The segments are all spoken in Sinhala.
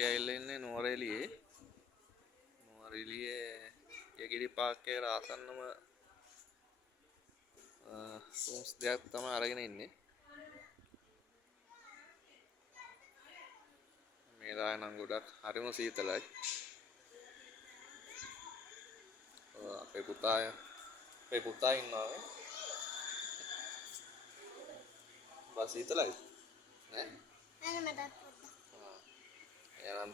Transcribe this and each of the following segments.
අපි ඇවිල්ලා ඉන්නේ නුවරඑළියේ. නුවරඑළියේ යගිරි පාර්ක් එකට ආසන්නම රූම්ස් දෙකක් තමයි අරගෙන ඉන්නේ. මේ රාය නම් ගොඩක් හරිම සීතලයි. අපේ පුතා ඉන්නවා නේ. බස් සීතලයි නේ? නෑ මටත් එනම්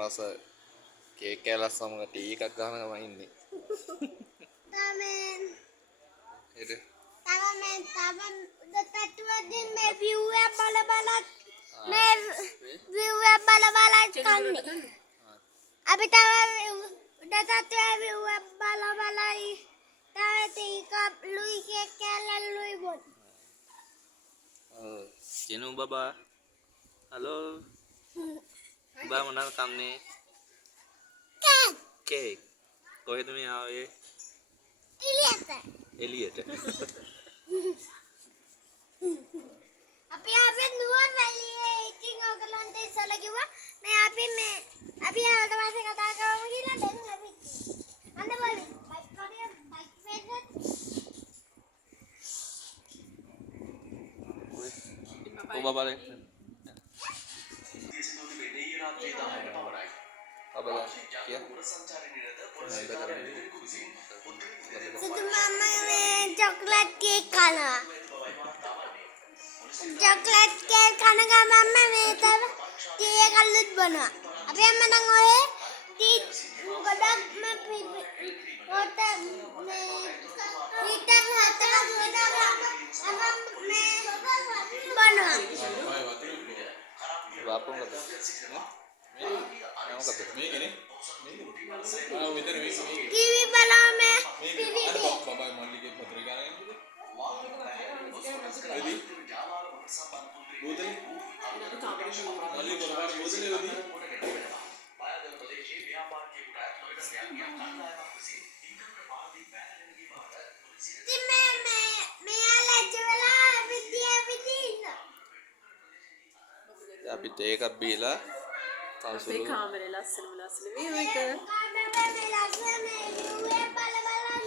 රස කේක් කෑල්ලක් සමග ටී එකක් ගන්න ගම ඉන්නේ. තම උඩටටුවකින් මේ view එක බල මේ view එක බල කන්නේ. අපි තව උඩටටුවේ view එක බලයි තව ටී කප් ලුයි කේක් කෑල්ල ලුයි බොන. Cinu baba. Halo. Baba මොනවද කන්නේ? කේක්. කොහෙද මේ ආවේ? එළියට. අපි ආවේ නුවරඑළියේ ඉතින් ඔයගලන්ට ඉස්සලා කිව්වා මේ අපි ආවට පස්සේ කතා කරමු කියලා දැන් අපි අන්න බලන්න බයික් කාරිය බයික් වේගත් baba le. Abang kia. සිදු මම මේ චොක්ලට් කේක් කනවා. චොක්ලට් කේක් කන ගමන් මේ තව ටී එකක් අලුත් බොනවා. අපි අම්මා නම් ඔය ටී ගොඩක්ම පොත මේ ලීටර් 4ක් මේ බොනවා. Bapak kata. Yang kata. මේකනේ ආ මෙතන මේක ටීවී බලව මේ ටීවී අර බබා මල්ලිගේ පත්‍රය ගානගෙන එදී බෝතලේ මල්ලි කොරපාර බෝතලේ එදී ඉතින් මෙයාලා ජවලා විදිය ඉන්න. අපි තේ එකක් බීලා අපේ කාමරේ ලස්සනම view එක. කාමරේ ලස්සන view එක බලන්න.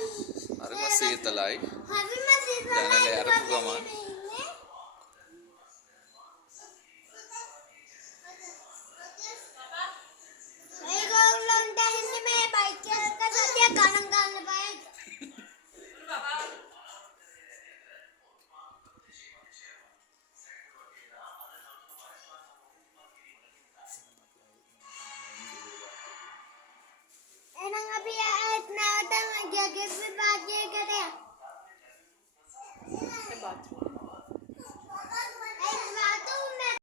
හරිම සීතලයි. හරිම සීතලයි. දැනලේ අරපු ගමන් ඒගොල්ලන්ට හින්නේ මේ බයික් එක සතිය ගණන් ගන්න බෑ. එහෙනම් අපි ආයෙත් නැවතම ජගත් විභාගයකට යමු. bathroom.